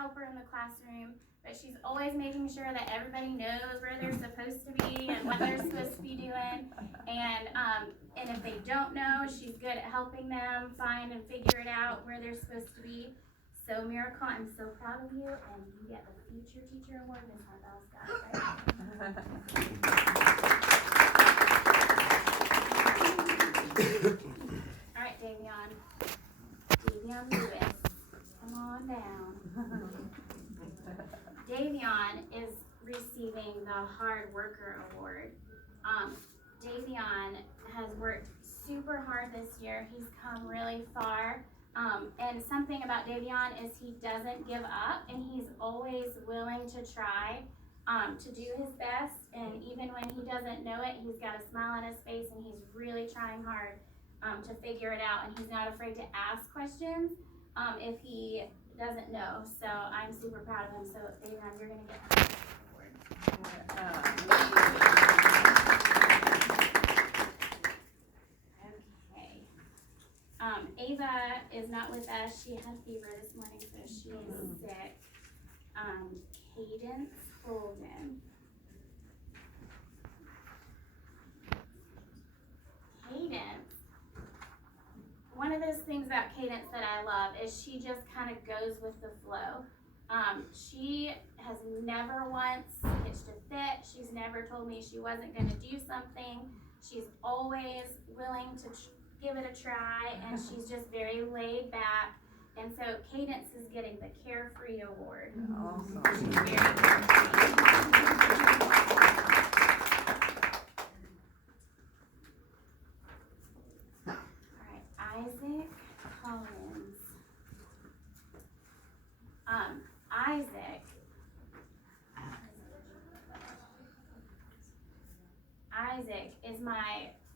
helper in the classroom, but she's always making sure that everybody knows where they're supposed to be and what they're supposed to be doing. And if they don't know, she's good at helping them find and figure it out where they're supposed to be. So Miracle, I'm so proud of you, and you get the Future Teacher Award, Ms. Hartwell's got it, right? All right, Davion Lewis, come on down. Davion is receiving the Hard Worker Award. Davion has worked super hard this year. He's come really far. And something about Davion is he doesn't give up, and he's always willing to try to do his best. And even when he doesn't know it, he's got a smile on his face, and he's really trying hard to figure it out. And he's not afraid to ask questions if he doesn't know. So I'm super proud of him. So Davion, you're going to get the award. Ava is not with us. She had fever this morning, so she is sick. Cadence Holden. Cadence. One of those things about Cadence that I love is she just kind of goes with the flow. She has never once pitched a fit. She's never told me she wasn't going to do something. She's always willing to give it a try, and she's just very laid back. And so Cadence is getting the Carefree Award. Awesome. She's very carefree. All right, Isaac Collins. Isaac is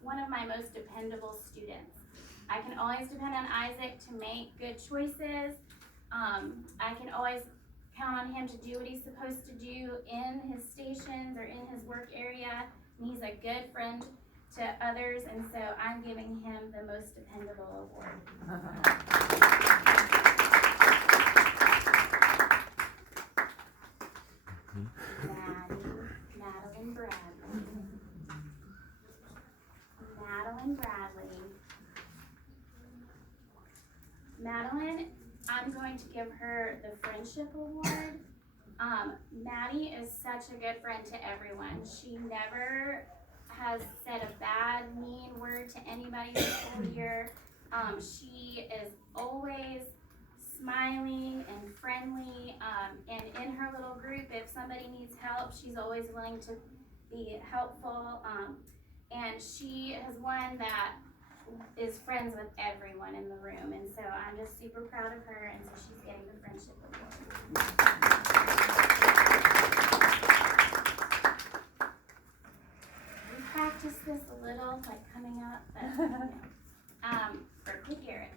one of my most dependable students. I can always depend on Isaac to make good choices. I can always count on him to do what he's supposed to do in his stations or in his work area. And he's a good friend to others, and so I'm giving him the most dependable award. Madeline Bradley. Madeline, I'm going to give her the Friendship Award. Maddie is such a good friend to everyone. She never has said a bad, mean word to anybody this whole year. She is always smiling and friendly, and in her little group, if somebody needs help, she's always willing to be helpful. And she is one that is friends with everyone in the room, and so I'm just super proud of her, and so she's getting the Friendship Award. We practiced this a little, like coming up, but Berkeley Garrett.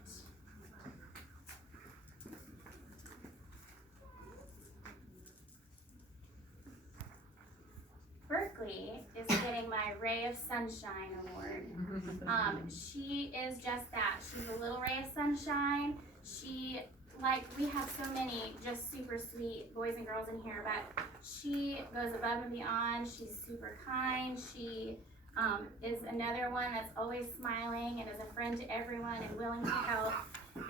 Berkeley is getting my Ray of Sunshine Award. She is just that. She's a little ray of sunshine. We have so many just super sweet boys and girls in here, but she goes above and beyond. She's super kind. She is another one that's always smiling and is a friend to everyone and willing to help.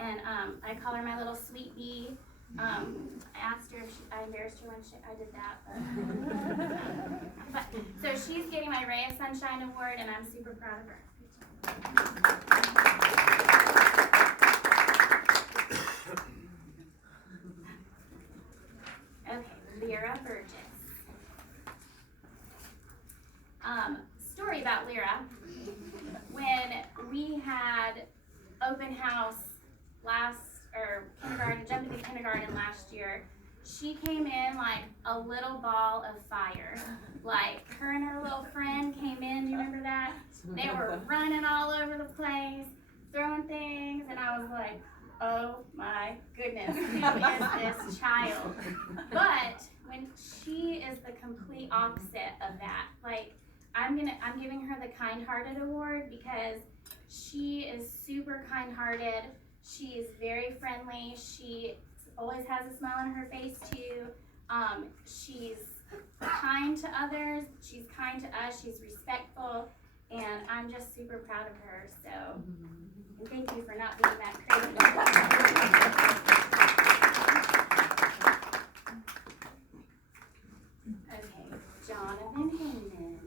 And I call her my little sweet bee. I asked her if I embarrassed her when I did that. But, so she's getting my Ray of Sunshine Award, and I'm super proud of her. Okay, Lyra Burgess. Story about Lyra. When we had open house jumped into kindergarten last year, she came in like a little ball of fire. Like her and her little friend came in, do you remember that? They were running all over the place, throwing things, and I was like, oh my goodness, who is this child? But when she is the complete opposite of that, like I'm giving her the Kind-Hearted Award because she is super kind-hearted. She is very friendly. She always has a smile on her face too. She's kind to others, she's kind to us, she's respectful, and I'm just super proud of her. So, and thank you for not being that crazy. Okay, Jonathan Hayman.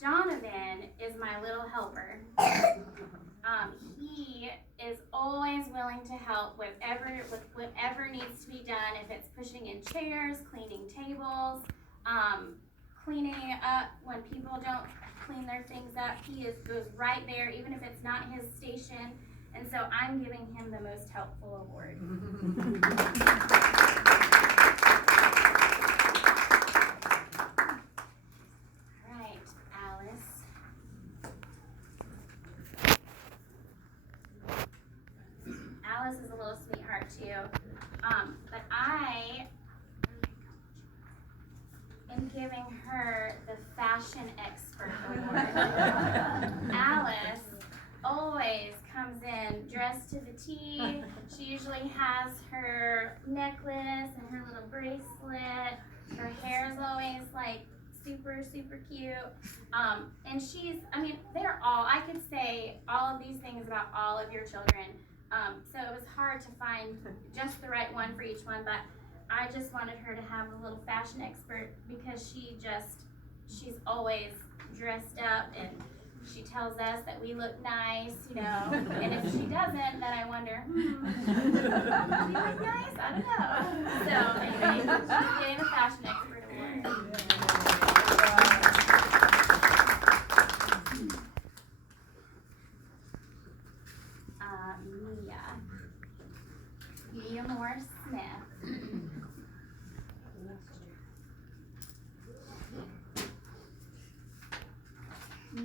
Jonathan is my little helper. He is always willing to help with whatever needs to be done. If it's pushing in chairs, cleaning tables, cleaning up when people don't clean their things up, he goes right there, even if it's not his station. And so I'm giving him the most helpful award. All right, Alice. Alice is a little sweetheart too, but I am giving her the fashion expert award. Alice always comes in dressed to the T. She usually has her necklace and her little bracelet. Her hair is always like super, super cute. And I could say all of these things about all of your children. So it was hard to find just the right one for each one, but I just wanted her to have a little fashion expert because she's always dressed up and she tells us that we look nice, and if she doesn't, then I wonder, do we look nice? I don't know. So anyway, she's getting the fashion expert award. Mia Moore Smith.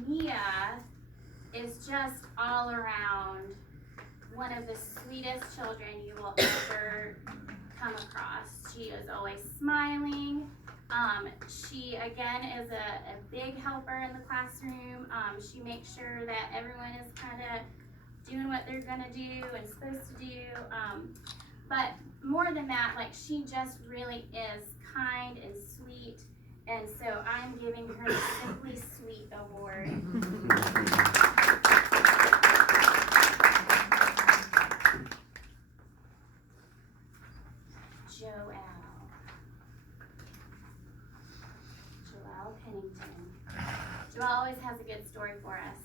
Mia is just all around one of the sweetest children you will ever come across. She is always smiling. She again is a big helper in the classroom. She makes sure that everyone is kind of doing what they're gonna do and supposed to do. But more than that, she just really is kind and sweet. And so I'm giving her the Simply Sweet Award. Joelle Pennington. Joelle always has a good story for us.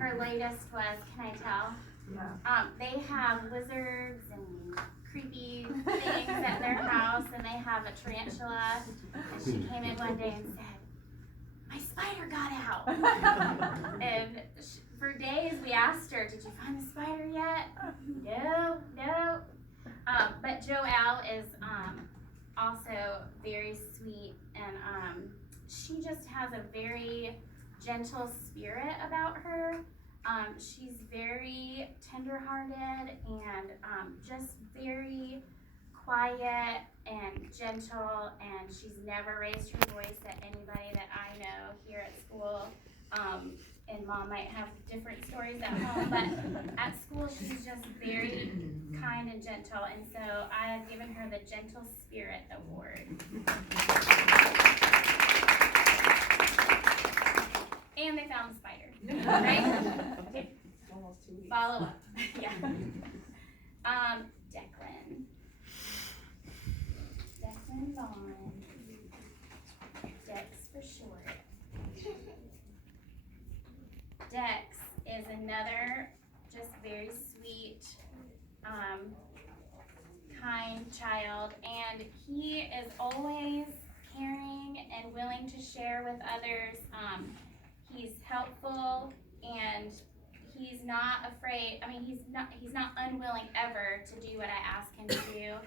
Her latest was, can I tell? Yeah. They have lizards and creepy things at their house, and they have a tarantula. And she came in one day and said, "My spider got out." And for days we asked her, "Did you find the spider yet?" No. But Joelle is also very sweet, and she just has a very gentle spirit about her. She's very tenderhearted and just very quiet and gentle, and she's never raised her voice at anybody that I know here at school. And Mom might have different stories at home, but at school she's just very kind and gentle, and so I have given her the Gentle Spirit Award. And they found the spider, right? Okay. Almost 2 weeks. Follow up. Yeah. Declan. Declan Vaughn. Dex for short. Dex is another just very sweet, kind child, and he is always caring and willing to share with others. He's helpful, and he's not afraid. He's not unwilling ever to do what I ask him to do.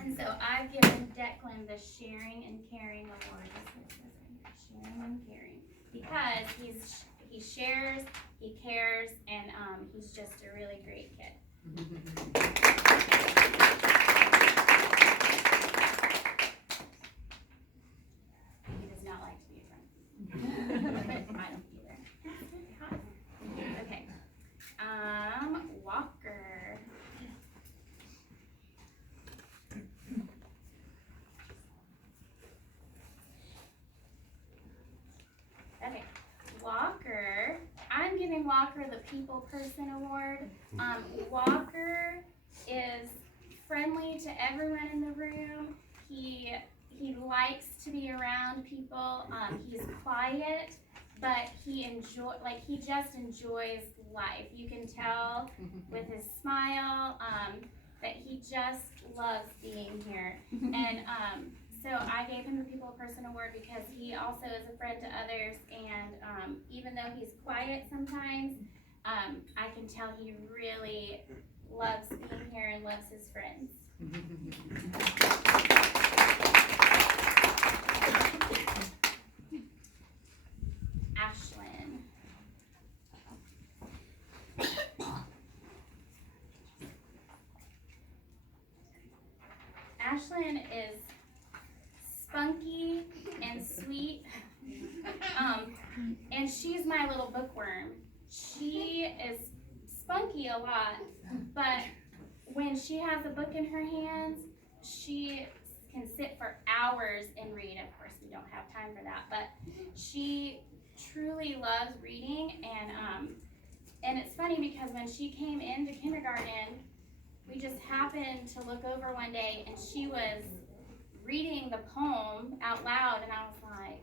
And so I've given Declan the Sharing and Caring Award. Sharing and Caring, because he shares, he cares, and he's just a really great kid. He does not like to be a friend. I don't either. Walker the People Person Award. Walker is friendly to everyone in the room. He likes to be around people. He's quiet, but he just enjoys life. You can tell with his smile that he just loves being here. And so I gave him the People Person Award because he also is a friend to others, and even though he's quiet sometimes, I can tell he really loves being here and loves his friends. Ashlyn. Ashlyn is spunky and sweet, and she's my little bookworm. She is spunky a lot, but when she has a book in her hands, she can sit for hours and read. Of course, we don't have time for that, but she truly loves reading, and it's funny because when she came into kindergarten, we just happened to look over one day, and she was reading the poem out loud, and I was like,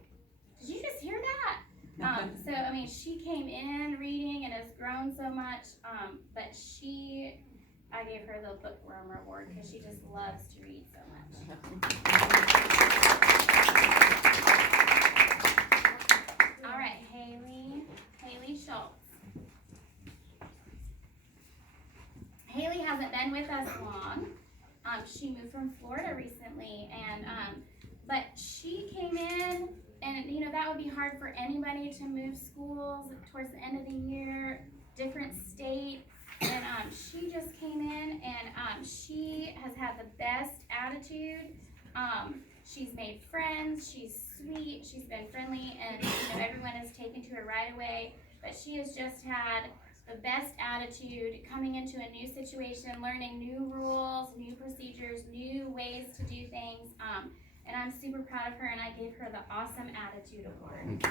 did you just hear that? So, I mean, she came in reading and has grown so much, but I gave her the bookworm award because she just loves to read so much. All right, Haley Schultz. Haley hasn't been with us long. She moved from Florida recently, and but she came in, and you know that would be hard for anybody to move schools towards the end of the year, different state, and she just came in, and she has had the best attitude. She's made friends. She's sweet. She's been friendly, and you know everyone has taken to her right away. But she has just had the best attitude coming into a new situation, learning new rules, new procedures, new ways to do things. And I'm super proud of her, and I gave her the Awesome Attitude Award.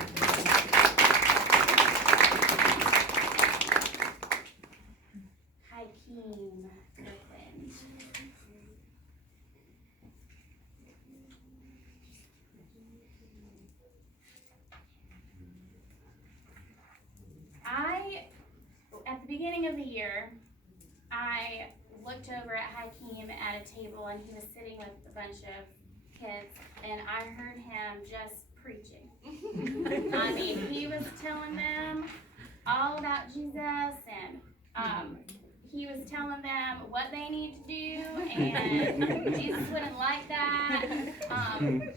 Hakeem Kirkland. At the beginning of the year, I looked over at Hakeem at a table, and he was sitting with a bunch of kids, and I heard him just preaching. I mean, he was telling them all about Jesus, and he was telling them what they need to do, and Jesus wouldn't like that.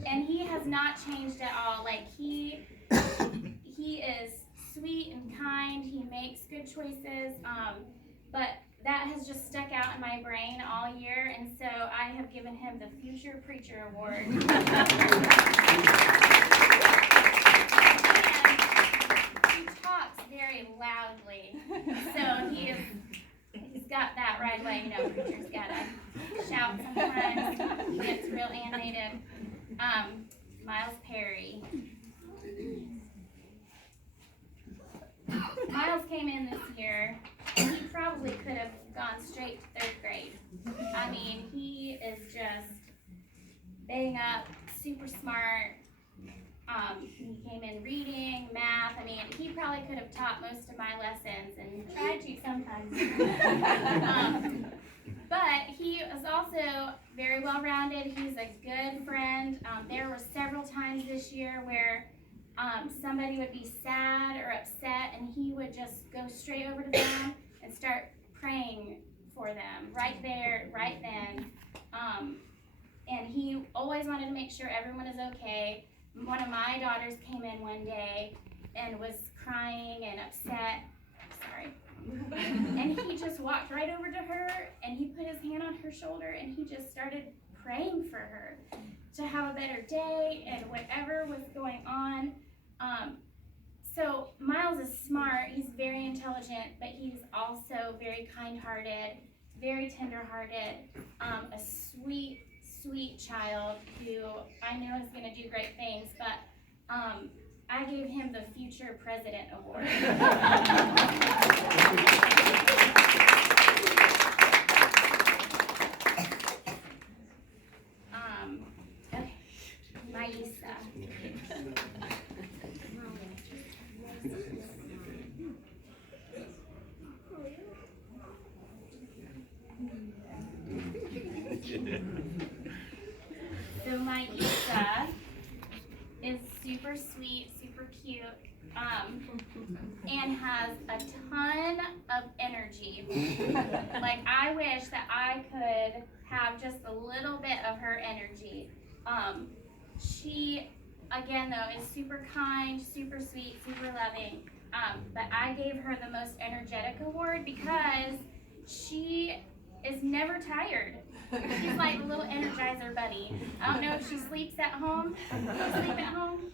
And he has not changed at all. Like he is sweet and kind. He makes good choices. But that has just stuck out in my brain all year, and so I have given him the Future Preacher Award. And he talks very loudly, so he's got that right away. You know, preacher's gotta shout sometimes. He gets real animated. Miles Perry. Miles came in this year, and he probably could have gone straight to 3rd grade. I mean, he is just bang up, super smart. He came in reading, math. I mean, he probably could have taught most of my lessons and tried to sometimes. But he is also very well-rounded. He's a good friend. There were several times this year where somebody would be sad or upset, and he would just go straight over to them and start praying for them right there, right then. And he always wanted to make sure everyone is okay. One of my daughters came in one day and was crying and upset. Sorry. And he just walked right over to her, and he put his hand on her shoulder, and he just started praying for her to have a better day and whatever was going on. So Miles is smart, he's very intelligent, but he's also very kind-hearted, very tender-hearted, a sweet child who I know is going to do great things, but I gave him the Future President Award. Okay, Maisa. So Maisa is super sweet, super cute, and has a ton of energy. Like, I wish that I could have just a little bit of her energy. She, again though, is super kind, super sweet, super loving. But I gave her the most energetic award because she is never tired. She's like a little Energizer bunny. I don't know if she sleeps at home. Do you sleep at home?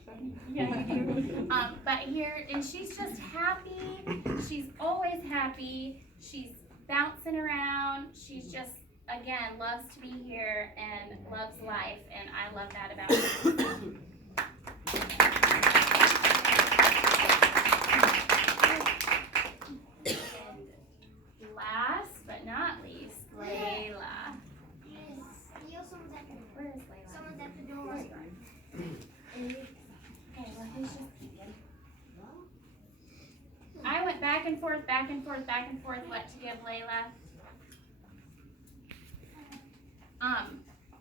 Yeah, you do. But here, and she's just happy. She's always happy. She's bouncing around. She's just, again, loves to be here and loves life, and I love that about her. And last but not least, Layla. Where is Layla? Someone's at the door. Okay, well, he's just peeking. I went back and forth what to give Layla.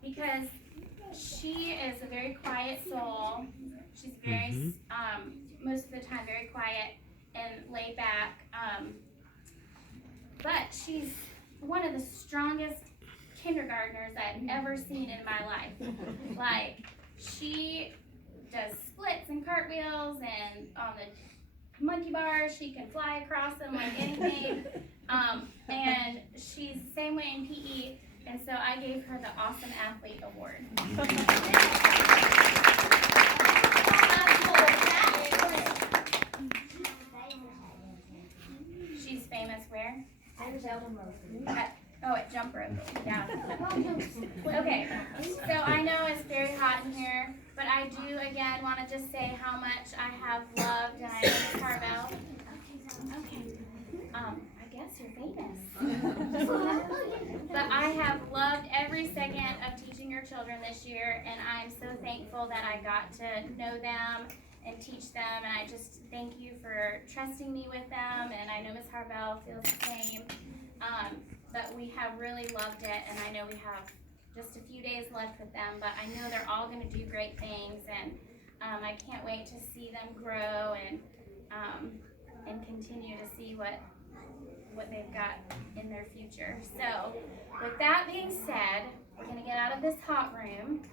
Because she is a very quiet soul. She's very, most of the time, very quiet and laid back. But she's one of the strongest kindergartners I've ever seen in my life. Like, she does splits and cartwheels, and on the monkey bars, she can fly across them like anything. And she's the same way in PE, and so I gave her the Awesome Athlete Award. She's famous where? At jump rope. Yeah. Okay, so I know it's very hot in here, but I do again want to just say how much I have loved, and I know Miss Carvel. I guess you're famous. But I have loved every second of teaching your children this year, and I'm so thankful that I got to know them and teach them, and I just thank you for trusting me with them, and I know Miss Harvell feels the same. But we have really loved it, and I know we have just a few days left with them, but I know they're all going to do great things, and I can't wait to see them grow and continue to see what they've got in their future. So with that being said, we're going to get out of this hot room.